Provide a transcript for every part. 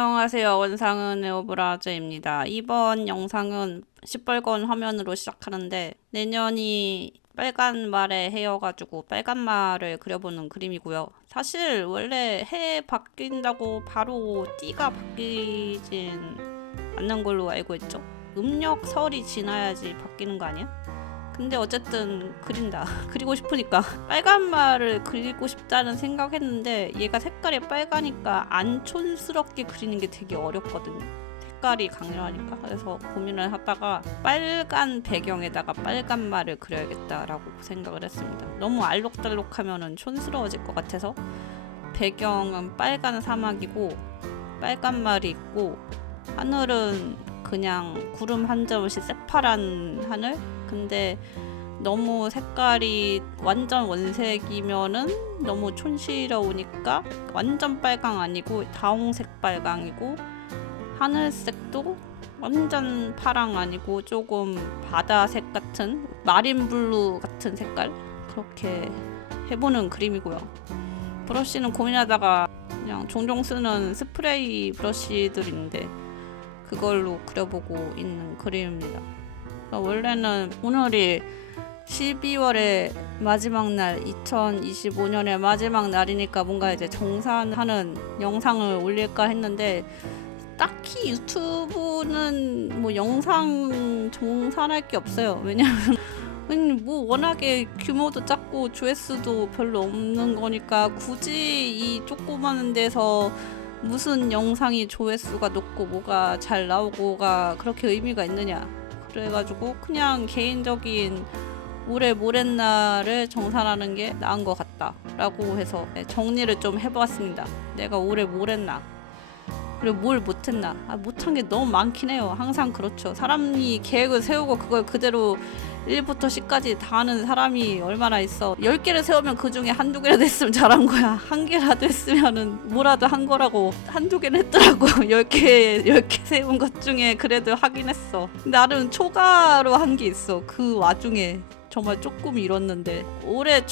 안녕하세요. 원상은의 오브라즈입니다. 이번 영상은 시뻘건 화면으로 시작하는데 내년이 빨간 말에 해여가지고 빨간 말을 그려보는 그림이고요. 사실 원래 해 바뀐다고 바로 띠가 바뀌진 않는 걸로 알고 있죠. 음력설이 지나야지 바뀌는 거 아니야? 근데 어쨌든 그린다. 그리고 싶으니까 빨간 말을 그리고 싶다는 생각했는데 얘가 색깔이 빨가니까 안 촌스럽게 그리는 게 되게 어렵거든요. 색깔이 강렬하니까. 그래서 고민을 하다가 빨간 배경에다가 빨간 말을 그려야겠다라고 생각을 했습니다. 너무 알록달록하면은 촌스러워질 것 같아서 배경은 빨간 사막이고 빨간 말이 있고 하늘은 그냥 구름 한 점 없이 새파란 하늘? 근데 너무 색깔이 완전 원색이면은 너무 촌스러우니까 완전 빨강 아니고 다홍색 빨강이고 하늘색도 완전 파랑 아니고 조금 바다색 같은 마린 블루 같은 색깔 그렇게 해보는 그림이고요. 브러쉬는 고민하다가 그냥 종종 쓰는 스프레이 브러쉬들인데 그걸로 그려보고 있는 그림입니다. 원래는 오늘이 12월의 마지막 날, 2025년의 마지막 날이니까 뭔가 이제 정산하는 영상을 올릴까 했는데 딱히 유튜브는 뭐 영상 정산할 게 없어요. 왜냐면 뭐 워낙에 규모도 작고 조회수도 별로 없는 거니까 굳이 이 조그마한 데서 무슨 영상이 조회수가 높고 뭐가 잘 나오고가 그렇게 의미가 있느냐. 그래가지고 그냥 개인적인 올해 모렛날을 정산하는 게 나은 것 같다 라고 해서 정리를 좀 해보았습니다. 내가 올해 뭘 했나 그리고 뭘 못했나. 못한 게 너무 많긴 해요. 항상 그렇죠. 사람이 계획을 세우고 그걸 그대로 1부터 10까지 다 하는 사람이 얼마나 있어. 10개를 세우면 그 중에 한두 개라도 했으면 잘한 거야. 한 개라도 했으면은 뭐라도 한 거라고. 한두 개는 했더라고. 10개 세운 것 중에 그래도 하긴 했어. 나름 초과로 한 게 있어. 그 와중에 정말 조금 이뤘는데 올해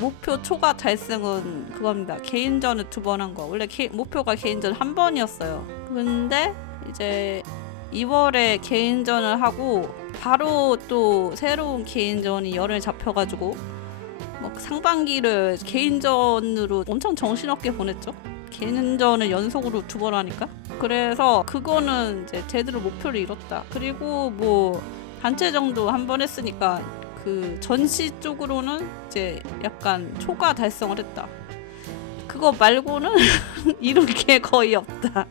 목표 초과 달성은 그겁니다. 개인전을 2번 한 거. 원래 목표가 개인전 1번이었어요. 근데 이제 2월에 개인전을 하고 바로 또 새로운 개인전이 열흘 잡혀가지고 뭐 상반기를 개인전으로 엄청 정신없게 보냈죠. 개인전을 연속으로 2번 하니까. 그래서 그거는 이제 제대로 목표를 이뤘다. 그리고 뭐 단체 정도 1번 했으니까 그 전시 쪽으로는 이제 약간 초과 달성을 했다. 그거 말고는 이룬 게 거의 없다.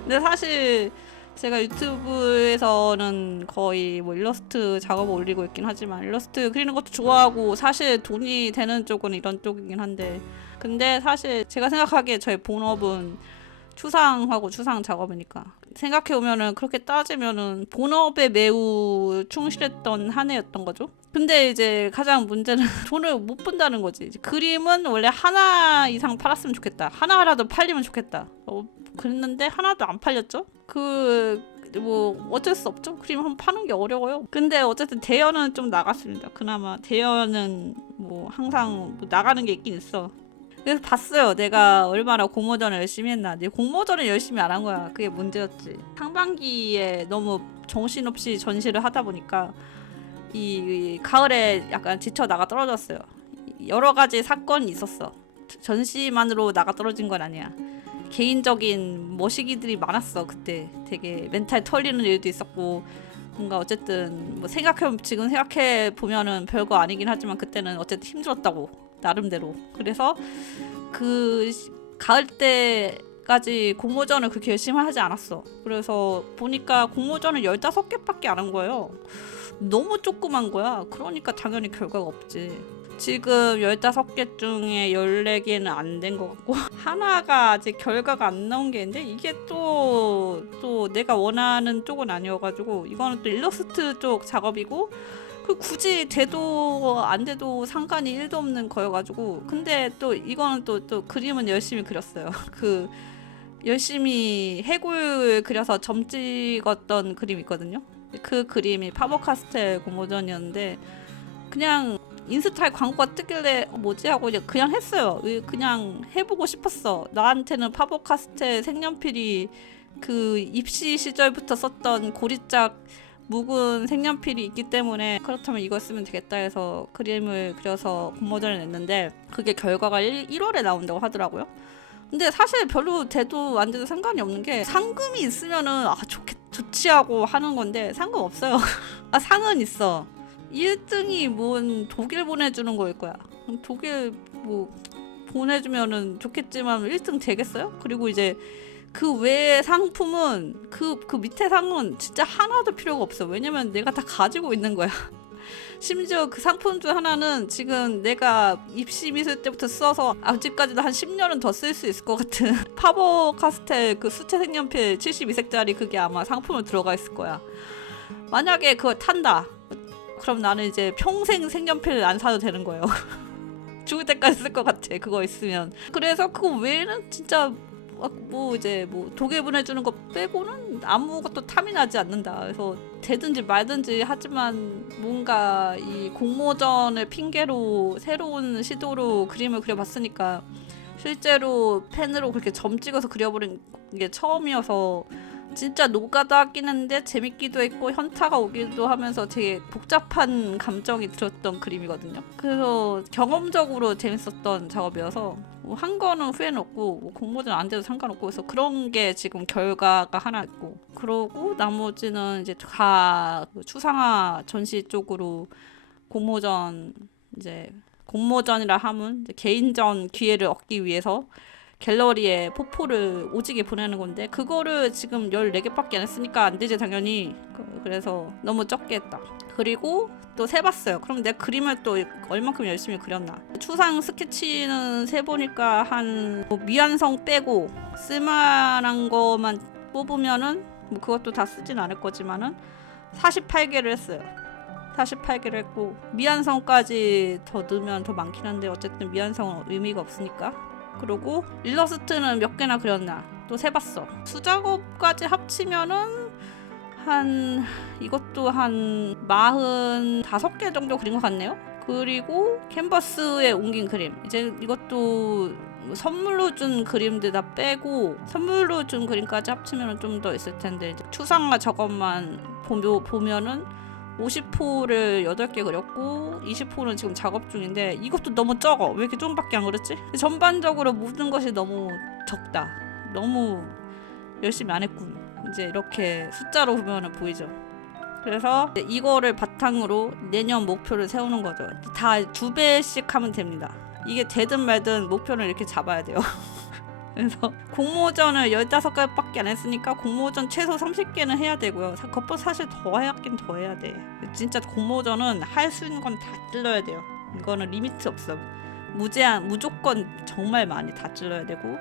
근데 사실 제가 유튜브에서는 거의 뭐 일러스트 작업을 올리고 있긴 하지만 일러스트 그리는 것도 좋아하고 사실 돈이 되는 쪽은 이런 쪽이긴 한데 근데 사실 제가 생각하기에 저의 본업은 추상하고 추상 작업이니까 생각해보면은 그렇게 따지면은 본업에 매우 충실했던 한 해였던 거죠. 근데 이제 가장 문제는 돈을 못 번다는 거지. 그림은 원래 하나 이상 팔았으면 좋겠다. 하나라도 팔리면 좋겠다. 그랬는데 하나도 안 팔렸죠? 뭐 어쩔 수 없죠. 그림 한번 파는 게 어려워요. 근데 어쨌든 대여는 좀 나갔습니다. 그나마 대여는 뭐 항상 뭐 나가는 게 있긴 있어. 그래서 봤어요. 내가 얼마나 공모전을 열심히 했나. 근데 공모전을 열심히 안 한 거야. 그게 문제였지. 상반기에 너무 정신없이 전시를 하다 보니까 이 가을에 약간 지쳐 나가 떨어졌어요. 여러 가지 사건이 있었어. 전시만으로 나가 떨어진 건 아니야. 개인적인 머시기들이 많았어. 그때 되게 멘탈 털리는 일도 있었고 뭔가 어쨌든 뭐 지금 생각해 보면은 별거 아니긴 하지만 그때는 어쨌든 힘들었다고 나름대로. 그래서 그 가을 때까지 공모전을 그렇게 열심히 하지 않았어. 그래서 보니까 공모전을 15개밖에 안 한 거예요. 너무 조그만 거야. 그러니까 당연히 결과가 없지. 지금 15개 중에 14개는 안 된 것 같고 하나가 아직 결과가 안 나온 게 있는데 이게 또 내가 원하는 쪽은 아니어가지고 이거는 또 일러스트 쪽 작업이고 굳이 돼도 안 돼도 상관이 1도 없는 거여가지고 근데 또 이거는 또 그림은 열심히 그렸어요. 열심히 해골 그려서 점 찍었던 그림 있거든요. 그 그림이 파버카스텔 공모전이었는데 그냥 인스타에 광고가 뜨길래 뭐지 하고 그냥 했어요. 그냥 해보고 싶었어. 나한테는 파버카스텔 색연필이 그 입시 시절부터 썼던 고리짝 묵은 색연필이 있기 때문에 그렇다면 이거 쓰면 되겠다 해서 그림을 그려서 공모전을 냈는데 그게 결과가 1월에 나온다고 하더라고요. 근데 사실 별로 돼도 안 돼도 상관이 없는 게 상금이 있으면은 좋지 하고 하는 건데 상금 없어요. 아, 상은 있어. 1등이 뭔 독일 보내주는 거일 거야. 독일 뭐 보내주면은 좋겠지만 1등 되겠어요? 그리고 이제 그 외의 상품은 그 밑에 상은 진짜 하나도 필요가 없어. 왜냐면 내가 다 가지고 있는 거야. 심지어 그 상품 중 하나는 지금 내가 입시 미술 때부터 써서 아직까지도 한 10년은 더 쓸 수 있을 것 같은 파버카스텔 그 수채 색연필 72색짜리 그게 아마 상품으로 들어가 있을 거야. 만약에 그걸 탄다. 그럼 나는 이제 평생 색연필 안 사도 되는 거예요. 죽을 때까지 쓸 것 같아. 그거 있으면. 그래서 그거 외에는 진짜 뭐 이제 뭐 독일 보내주는 거 빼고는 아무것도 탐이 나지 않는다. 그래서 되든지 말든지 하지만 뭔가 이 공모전을 핑계로 새로운 시도로 그림을 그려봤으니까 실제로 펜으로 그렇게 점 찍어서 그려버린 게 처음이어서 진짜 노가다긴 한데 재밌기도 했고 현타가 오기도 하면서 되게 복잡한 감정이 들었던 그림이거든요. 그래서 경험적으로 재밌었던 작업이어서 뭐 한 거는 후회는 없고 뭐 공모전 안 돼도 상관없고 그래서 그런 게 지금 결과가 하나 있고 그러고 나머지는 이제 다 추상화 전시 쪽으로 공모전 이제 공모전이라 하면 이제 개인전 기회를 얻기 위해서 갤러리에 포포를 오지게 보내는 건데 그거를 지금 14개밖에 안 했으니까 안 되지 당연히. 그래서 너무 적게 했다. 그리고 또 세봤어요. 그럼 내 그림을 또 얼만큼 열심히 그렸나. 추상 스케치는 세보니까 한뭐 미완성 빼고 쓸만한 거만 뽑으면은 뭐 그것도 다 쓰진 않을 거지만은 48개를 했어요. 48개를 했고 미완성까지 더 넣으면 더 많긴 한데 어쨌든 미완성은 의미가 없으니까. 그리고 일러스트는 몇 개나 그렸나 또 세봤어. 수작업까지 합치면은 이것도 한 45개 정도 그린 것 같네요. 그리고 캔버스에 옮긴 그림 이제 이것도 선물로 준 그림들 다 빼고 선물로 준 그림까지 합치면 좀 더 있을 텐데 추상화 저것만 보면은 50호를 8개 그렸고 20호는 지금 작업 중인데 이것도 너무 적어. 왜 이렇게 좀밖에 안 그렸지? 전반적으로 모든 것이 너무 적다. 너무 열심히 안 했군. 이제 이렇게 숫자로 보면 보이죠. 그래서 이거를 바탕으로 내년 목표를 세우는 거죠. 다 2배씩 하면 됩니다. 이게 되든 말든 목표를 이렇게 잡아야 돼요. 그래서 공모전을 15개밖에 안 했으니까 공모전 최소 30개는 해야 되고요. 그것보다 사실 더 해야긴 더 해야 돼. 진짜 공모전은 할 수 있는 건 다 찔러야 돼요. 이거는 리미트 없어. 무조건 정말 많이 다 찔러야 되고.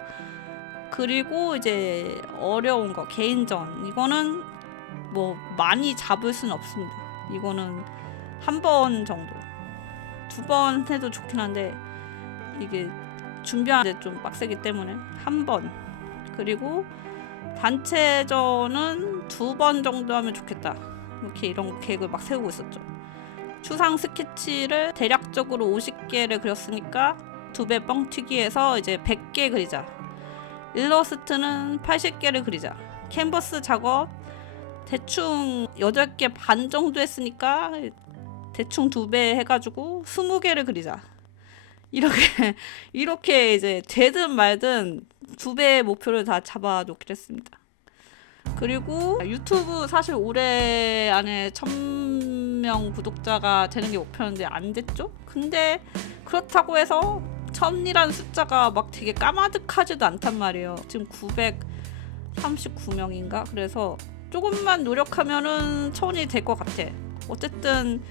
그리고 이제 어려운 거 개인전 이거는 뭐 많이 잡을 수는 없습니다. 이거는 한 번 정도 2번 해도 좋긴 한데 이게 준비하는데 좀 빡세기 때문에 한 번. 그리고 단체전은 2번 정도 하면 좋겠다. 이렇게 이런 계획을 막 세우고 있었죠. 추상 스케치를 대략적으로 50개를 그렸으니까 2배 뻥튀기해서 이제 100개 그리자. 일러스트는 80개를 그리자. 캔버스 작업 대충 8개 반 정도 했으니까 대충 2배 해가지고 20개를 그리자. 이렇게 이제 되든 말든 2배의 목표를 다 잡아놓기로 했습니다. 그리고 유튜브 사실 올해 안에 1000명 구독자가 되는 게 목표였는데 안 됐죠? 근데 그렇다고 해서 1000이라는 숫자가 막 되게 까마득하지도 않단 말이에요. 지금 939명인가? 그래서 조금만 노력하면은 1000이 될 것 같아. 어쨌든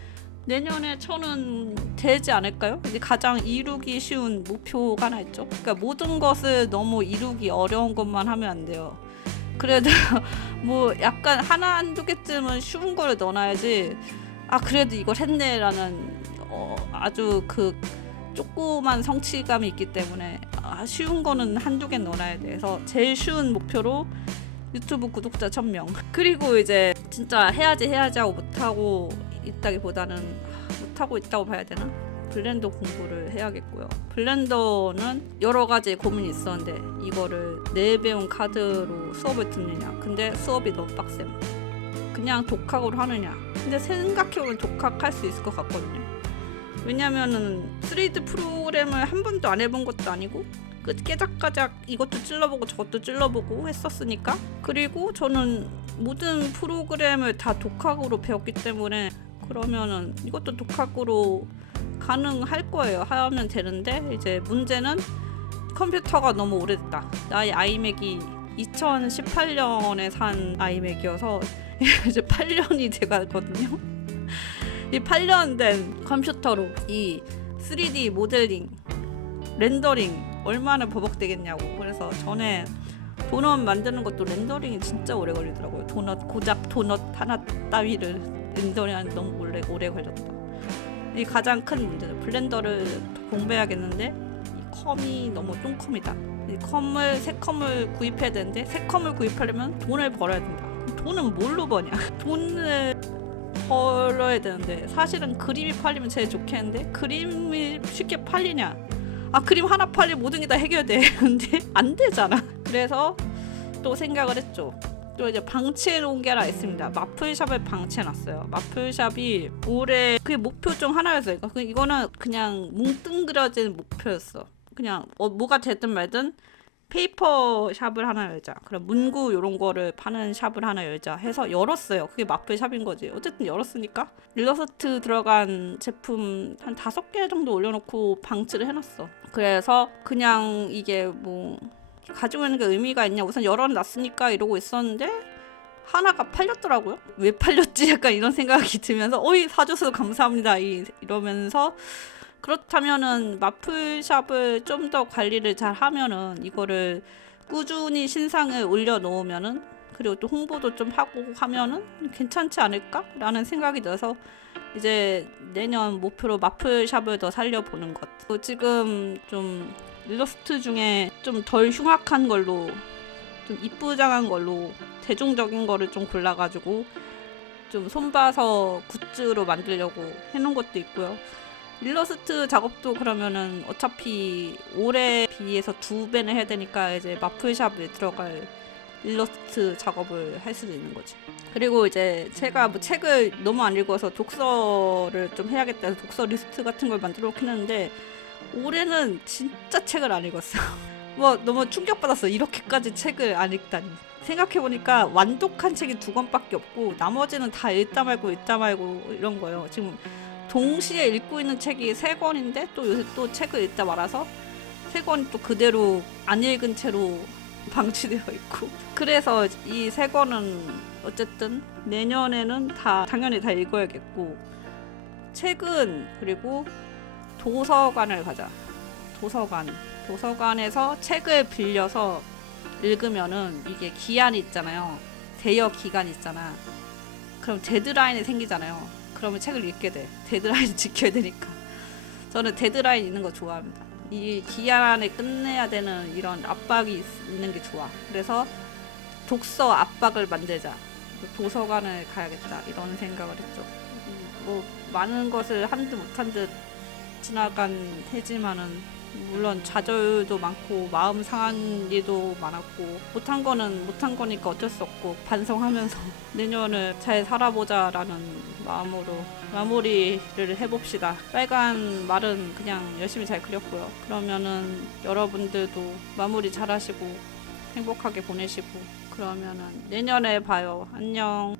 내년에 1000은 되지 않을까요? 이게 가장 이루기 쉬운 목표가 하나 있죠. 그러니까 모든 것을 너무 이루기 어려운 것만 하면 안 돼요. 그래도 뭐 약간 하나 한두 개쯤은 쉬운 거를 넣어놔야지. 아 그래도 이걸 했네라는 아주 그 조그만 성취감이 있기 때문에 쉬운 거는 한두 개 넣어놔야 돼. 그래서 제일 쉬운 목표로 유튜브 구독자 1000명. 그리고 이제 진짜 해야지 하고 못하고 있다기보다는 못하고 있다고 봐야 되나? 블렌더 공부를 해야겠고요. 블렌더는 여러 가지 고민이 있었는데 이거를 내배운 카드로 수업을 듣느냐, 근데 수업이 너무 빡셈. 그냥 독학으로 하느냐, 근데 생각해보면 독학할 수 있을 것 같거든요. 왜냐면은 3D 프로그램을 한 번도 안 해본 것도 아니고 깨작가작 이것도 찔러보고 저것도 찔러보고 했었으니까. 그리고 저는 모든 프로그램을 다 독학으로 배웠기 때문에 그러면은 이것도 독학으로 가능할 거예요. 하면 되는데 이제 문제는 컴퓨터가 너무 오래됐다. 나의 아이맥이 2018년에 산 아이맥이어서 이제 8년이 돼가거든요. 이 8년 된 컴퓨터로 이 3D 모델링, 렌더링 얼마나 버벅대겠냐고. 그래서 전에 도넛 만드는 것도 렌더링이 진짜 오래 걸리더라고요. 고작 도넛 하나 따위를 렌더링하는 너무 오래 걸렸다. 이 가장 큰 문제는 블렌더를 더 공부해야겠는데 이 컴이 너무 똥컴이다. 이 컴을 새 컴을 구입해야 되는데 새 컴을 구입하려면 돈을 벌어야 된다. 돈은 뭘로 버냐? 돈을 벌어야 되는데 사실은 그림이 팔리면 제일 좋겠는데 그림이 쉽게 팔리냐? 그림 하나 팔리면 모든 게 다 해결돼. 근데 안 되잖아. 그래서 또 생각을 했죠. 또 이제 방치해 놓은 게 하나 있습니다. 마플샵을 방치해 놨어요. 마플샵이 올해 그게 목표 중 하나였어요. 그러니까 이거는 그냥 뭉뚱그려진 목표였어. 그냥 뭐가 됐든 말든 페이퍼 샵을 하나 열자. 그럼 문구 이런 거를 파는 샵을 하나 열자 해서 열었어요. 그게 마플 샵인 거지. 어쨌든 열었으니까 일러스트 들어간 제품 한 5개 정도 올려놓고 방치를 해놨어. 그래서 그냥 이게 뭐 가지고 있는 게 의미가 있냐, 우선 열어놨으니까 이러고 있었는데 하나가 팔렸더라고요. 왜 팔렸지? 약간 이런 생각이 들면서 어이 사줘서 감사합니다 이러면서, 그렇다면은 마플샵을 좀 더 관리를 잘 하면은 이거를 꾸준히 신상을 올려놓으면은, 그리고 또 홍보도 좀 하고 하면은 괜찮지 않을까? 라는 생각이 들어서 이제 내년 목표로 마플샵을 더 살려보는 것. 지금 좀 일러스트 중에 좀 덜 흉악한 걸로, 좀 이쁘장한 걸로 대중적인 거를 좀 골라가지고 좀 손봐서 굿즈로 만들려고 해놓은 것도 있고요. 일러스트 작업도 그러면은 어차피 올해 비해서 2배는 해야 되니까 이제 마플샵에 들어갈 일러스트 작업을 할 수도 있는 거지. 그리고 이제 제가 뭐 책을 너무 안 읽어서 독서를 좀 해야겠다 해서 독서 리스트 같은 걸 만들어 놓긴 했는데 올해는 진짜 책을 안 읽었어요. 뭐 너무 충격받았어. 이렇게까지 책을 안 읽다니. 생각해보니까 완독한 책이 2권밖에 없고 나머지는 다 읽다 말고 이런 거예요. 지금 동시에 읽고 있는 책이 3권인데 또 요새 또 책을 읽다 말아서 3권이 또 그대로 안 읽은 채로 방치되어 있고, 그래서 이 3권은 어쨌든 내년에는 당연히 다 읽어야겠고, 책은 그리고 도서관을 가자. 도서관에서 책을 빌려서 읽으면은 이게 기한이 있잖아요. 대여 기간이 있잖아. 그럼 데드라인이 생기잖아요. 그러면 책을 읽게 돼. 데드라인 지켜야 되니까. 저는 데드라인 있는 거 좋아합니다. 이 기한 안에 끝내야 되는 이런 압박이 있는 게 좋아. 그래서 독서 압박을 만들자. 도서관을 가야겠다. 이런 생각을 했죠. 뭐 많은 것을 한 듯 못한 듯 지나간 해지만은 물론 좌절도 많고 마음 상한 일도 많았고, 못한 거는 못한 거니까 어쩔 수 없고 반성하면서 내년을 잘 살아보자라는 마음으로 마무리를 해봅시다. 빨간 말은 그냥 열심히 잘 그렸고요. 그러면은 여러분들도 마무리 잘 하시고 행복하게 보내시고, 그러면은 내년에 봐요. 안녕.